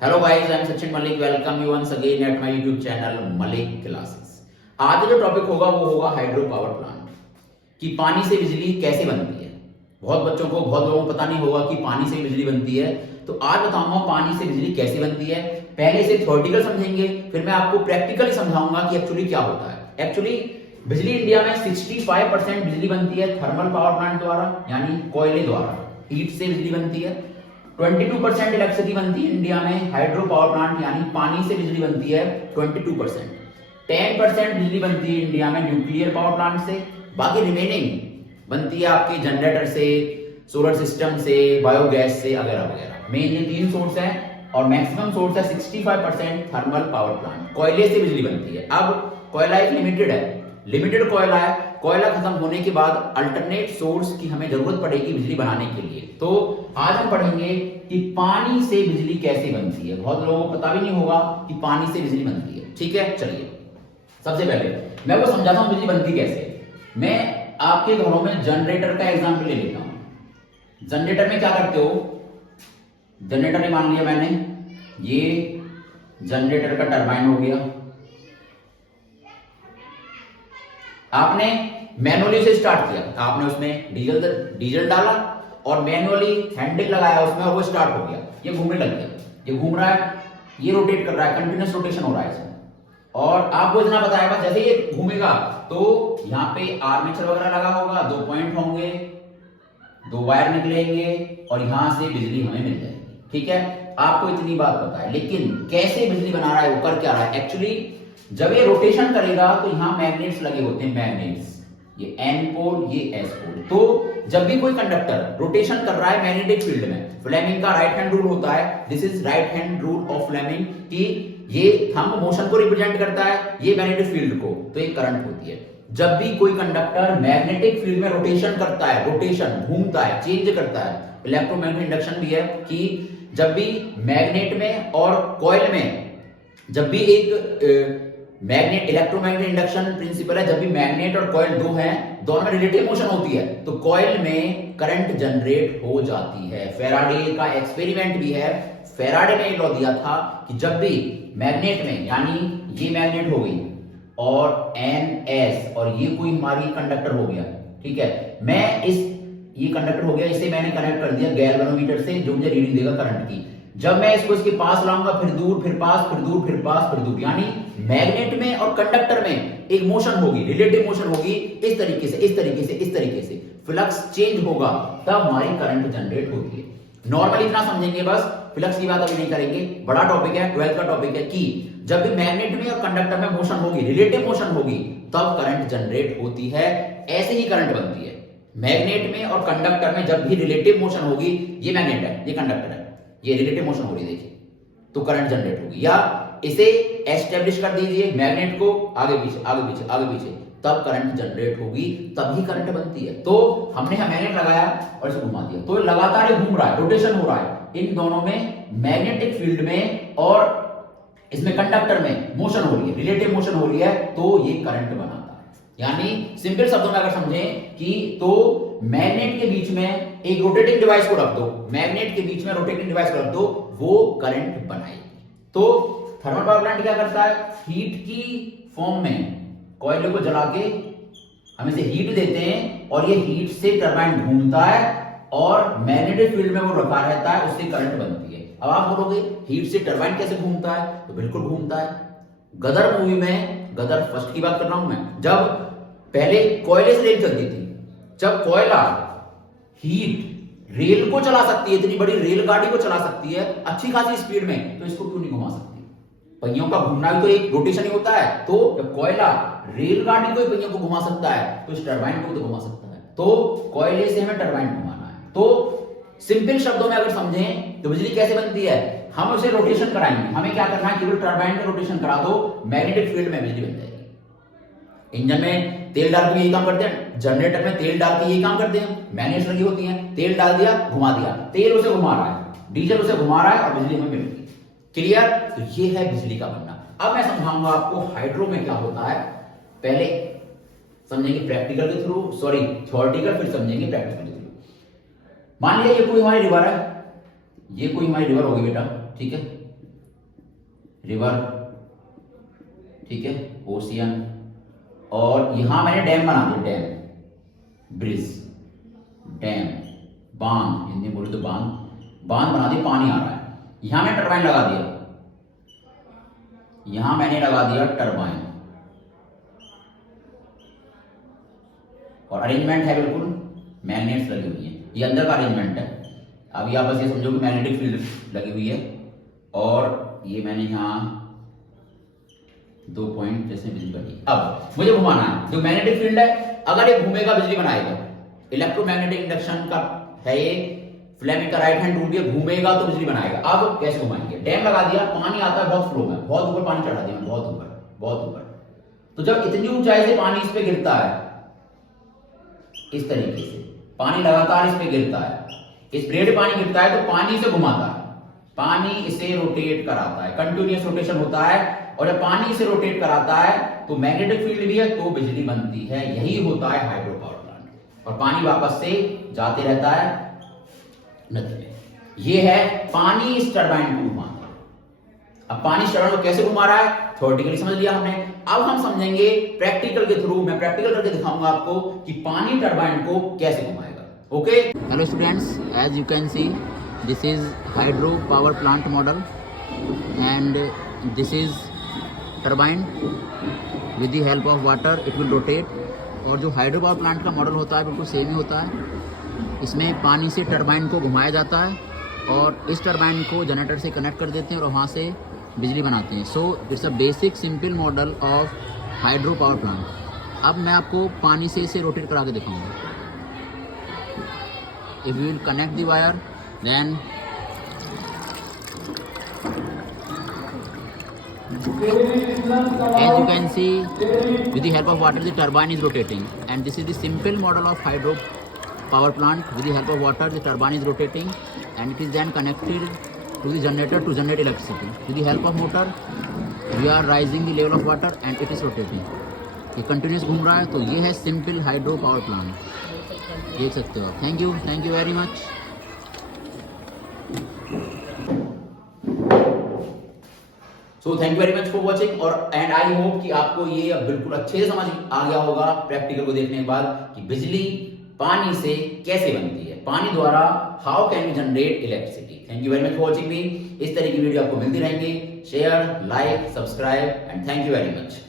Hello guys, I am Sachin Malik. Welcome you once again at my YouTube channel Malik classes. आज जो topic होगा वो होगा हाइड्रो पावर प्लांट, कि पानी से बिजली कैसे बनती है। बहुत बच्चों को, बहुत लोगों को पता नहीं होगा कि पानी से बिजली बनती है। तो आज बताऊंगा पानी से बिजली कैसे बनती है। पहले इसे थ्योरेटिकल समझेंगे, फिर मैं आपको प्रैक्टिकली समझाऊंगा कि एक्चुअली क्या होता है। एक्चुअली बिजली इंडिया में 65% बिजली बनती है थर्मल पावर प्लांट द्वारा, यानी कोयले द्वारा, हीट से बिजली बनती है। 22% इलेक्ट्रिसिटी बनती है इंडिया में हाइड्रो पावर प्लांट, यानी पानी से बिजली बनती है 22%। 10% बिजली बनती है इंडिया में न्यूक्लियर पावर प्लांट से। बाकी रिमेनिंग बनती है आपके जनरेटर से, सोलर सिस्टम से, बायोगैस से, वगैरह वगैरह। मेन ये तीन सोर्स है और मैक्सिमम सोर्स है 65% थर्मल पावर प्लांट, कोयले से बिजली बनती है। अब कोयला एक लिमिटेड है, लिमिटेड कोयला है। कोयला खत्म होने के बाद अल्टरनेट सोर्स की हमें जरूरत पड़ेगी बिजली बनाने के लिए। तो आज हम पढ़ेंगे कि पानी से बिजली कैसे बनती है। बहुत लोगों को पता भी नहीं होगा कि पानी से बिजली बनती है। ठीक है, चलिए सबसे पहले मैं वो समझाता हूं बिजली बनती कैसे। मैं आपके घरों में जनरेटर का एग्जाम्पल ले लेता हूं। जनरेटर में क्या करते हो, जनरेटर ने मान लिया मैंने, ये जनरेटर का टरबाइन हो गया। आपने मैनुअली से स्टार्ट किया, आपने उसमें डीजल डाला और मैनुअली हैंडल लगाया उसमें और वो स्टार्ट हो गया। ये घूमने लग गया, ये घूम रहा है, ये रोटेट कर रहा है, कंटिन्यूस रोटेशन हो रहा है इसमें। और आपको इतना बताया बस, जैसे ये घूमेगा तो यहाँ पे आर्मेचर वगैरह लगा होगा, 2 पॉइंट होंगे, 2 वायर निकलेंगे और यहां से बिजली हमें मिल जाएगी। ठीक है, आपको इतनी बात पता है। लेकिन कैसे बिजली बना रहा है, वो कर क्या रहा है। एक्चुअली जब ये रोटेशन करेगा तो यहां मैग्नेट्स लगे होते हैं, मैग्नेट्स, ये एन पोल, ये एस पोल। तो जब भी कोई कंडक्टर रोटेशन कर रहा है मैग्नेटिक फील्ड में, फ्लेमिंग का राइट हैंड रूल होता है, this is right hand rule of Fleming, कि ये थंब मोशन को रिप्रेजेंट करता है, ये मैग्नेटिक फील्ड को, तो एक करंट होती है। जब भी कोई कंडक्टर मैग्नेटिक फील्ड में रोटेशन करता है, रोटेशन घूमता है, चेंज करता है, इलेक्ट्रोमैग्नेटिक इंडक्शन भी है कि जब भी मैग्नेट में और कॉइल में, जब भी एक मैग्नेट, इलेक्ट्रोमैग्नेटिक इंडक्शन प्रिंसिपल है, जब भी मैग्नेट और कॉइल दो हैं, दोनों में रिलेटिव मोशन होती है तो कॉइल में करंट जनरेट हो जाती है। फेराडे का एक्सपेरिमेंट भी है। फेराडे ने लॉ दिया था कि जब भी मैग्नेट में, यानी ये मैग्नेट हो गई और एन एस और ये कोई हमारी कंडक्टर हो गया, ठीक है, मैं इस, ये कंडक्टर हो गया, इसे मैंने कनेक्ट कर दिया गैल्वेनोमीटर से, जो मुझे रीडिंग देगा करंट की। जब मैं इसको इसके पास लाऊंगा, फिर दूर, फिर पास, फिर दूर, फिर पास, फिर दूर, यानी मैग्नेट में और कंडक्टर में एक मोशन होगी, रिलेटिव मोशन होगी, इस तरीके से, इस तरीके से, इस तरीके से फ्लक्स चेंज होगा, तब हमारी करंट जनरेट होती है। नॉर्मली इतना समझेंगे बस, फ्लक्स की बात अभी नहीं करेंगे, बड़ा टॉपिक है, 12th का टॉपिक है, कि जब भी मैग्नेट में और कंडक्टर में मोशन होगी, रिलेटिव मोशन होगी, तब करंट जनरेट होती है। ऐसे ही करंट बनती है मैग्नेट में और कंडक्टर में। जब भी रिलेटिव मोशन होगी, ये मैग्नेट है, ये कंडक्टर है, ये रिलेटिव मोशन हो रही है, देखिए, तो करंट जनरेट होगी। या इसे एस्टेब्लिश कर दीजिए, मैग्नेट को आगे पीछे, आगे पीछे, आगे पीछे, तब करंट जनरेट होगी, तभी करंट बनती है। तो हमने मैग्नेट लगाया और इसे घुमा दिया, तो लगातार घूम रहा है, रोटेशन हो रहा है, इन दोनों में मैग्नेटिक फील्ड में और इसमें कंडक्टर में मोशन हो रही है, रिलेटिव मोशन हो रही है, तो ये करंट बनाता है। यानी सिंपल शब्दों में अगर समझें कि, तो मैग्नेट के बीच में एक रोटेटिंग डिवाइस को रख दो, मैग्नेट के बीच में रोटेटिंग डिवाइस को रख दो, वो करंट बनाएगी। तो थर्मल पावर प्लांट क्या करता है, हीट की फॉर्म में कोयले को जला के हम इसे हीट देते हैं और ये हीट से टरबाइन घूमता है और मैग्नेटिक फील्ड में वो रखा रहता है, उससे करंट बनती है। अब आप बोलोगे हीट से टरबाइन कैसे घूमता है, तो बिल्कुल घूमता है। गदर मूवी में, गदर फर्स्ट की बात कर रहा हूं मैं, जब पहले कोयले से रेल चलती थी, जब कोयला हीट रेल को चला सकती है, इतनी बड़ी रेलगाड़ी को चला सकती है अच्छी खासी स्पीड में, तो इसको क्यों नहीं घुमा सकती। पहियों का घूमना भी तो एक रोटेशन ही होता है। तो जब कोयला रेलगाड़ी को पहियों को घुमा सकता है, तो इस टरबाइन को तो घुमा सकता है। तो कोयले से हमें टरबाइन घुमाना है। तो सिंपल शब्दों में अगर समझें तो बिजली कैसे बनती है, हम उसे रोटेशन कराएंगे। हमें क्या करना है, केवल टरबाइन में रोटेशन करा दो, मैग्नेटिक फील्ड में बिजली बन जाएगी। इंजन में तेल डाल के यही काम करते हैं, जनरेटर में तेल डाल के यही काम करते हैं, मैग्नेट्स लगी होती हैं, तेल डाल दिया, घुमा दिया, तेल उसे घुमा रहा है, डीजल उसे घुमा रहा है और बिजली हमें मिल रही है। क्लियर, तो ये है बिजली का बनना। अब मैं समझाऊंगा आपको हाइड्रो में क्या होता है। पहले समझेंगे प्रैक्टिकल के थ्रू, सॉरी थ्योरेटिकल, फिर समझेंगे प्रैक्टिकल के थ्रू। मान लिया ये कोई हमारी रिवर है, ये कोई हमारी रिवर होगी बेटा, ठीक है, रिवर, ठीक है, ओशियन, और यहां मैंने डैम बना दिया, डैम, ब्रिज, डैम, बांध, हिंदी बोले तो बांध, बांध बना दी, पानी आ रहा है। यहां मैंने टरबाइन लगा दिया, यहां मैंने लगा दिया टरबाइन, और अरेंजमेंट है बिल्कुल मैग्नेट्स लगी हुई है, ये अंदर का अरेंजमेंट है। अभी आप बस ये समझो कि मैग्नेटिक फील्ड लगी हुई है, और ये मैंने यहाँ 2 पॉइंट जैसे बिजली बनी। अब मुझे घुमाना है, जो मैग्नेटिक फील्ड है अगर ये घूमेगा बिजली बनाएगा, इलेक्ट्रोमैग्नेटिक इंडक्शन का है ये, फ्लेमिंग का राइट हैंड रूल, ये घूमेगा तो बिजली बनाएगा। अब कैसे घुमाएंगे, डैम लगा दिया, पानी आता है बहुत फ्लो में, बहुत ऊपर पानी चढ़ा दिया, बहुत ऊपर, बहुत ऊपर। तो जब इतनी ऊंचाई से पानी इस पे गिरता है, इस तरीके से पानी लगातार इस पे गिरता है, इस ब्लेड पानी गिरता है तो पानी इसे घुमाता है, पानी इसे रोटेट कराता है, कंटिन्यूअस रोटेशन होता है, और जब पानी इसे रोटेट कराता है तो मैग्नेटिक फील्ड भी है तो बिजली बनती है। यही होता है हाइड्रो पावर प्लांट, और पानी वापस से जाते रहता है नदी में। ये है पानी इस टरबाइन को घुमाता है। अब पानी इस टरबाइन को कैसे घुमा रहा है, थ्योरेटिकली समझ लिया हमने। अब हम समझेंगे प्रैक्टिकल के थ्रू, मैं प्रैक्टिकल करके दिखाऊंगा आपको कि पानी टरबाइन को कैसे घुमाएगा। Okay, hello students, as you can see this is hydro power plant model and this is turbine with the help of water it will rotate. और जो हाइड्रो पावर प्लांट का मॉडल होता है बिल्कुल सेम ही होता है। इसमें पानी से टरबाइन को घुमाया जाता है और इस टरबाइन को जनरेटर से कनेक्ट कर देते हैं और वहाँ से बिजली बनाते हैं। So it's a basic simple model of hydro power plant. अब मैं आपको पानी से इसे रोटेट करा के दिखाऊंगा। If you will connect the wire then as you can see with the help of water the turbine is rotating, and this is the simple model of hydro power plant. With the help of water the turbine is rotating and it is then connected to the generator to generate electricity. With the help of motor we are raising the level of water and it is rotating. ये continuous घूम रहा है। तो ये है simple hydro power plant, देख सकते हो। Thank you very much. So thank you very much for watching, और एंड आई होप कि आपको ये अब बिल्कुल अच्छे से समझ आ गया होगा प्रैक्टिकल को देखने के बाद कि बिजली पानी से कैसे बनती है, पानी द्वारा how can you generate electricity. Thank you very much for watching मी। इस तरह की वीडियो आपको मिलती रहेंगी। Share, like, subscribe and thank you very much.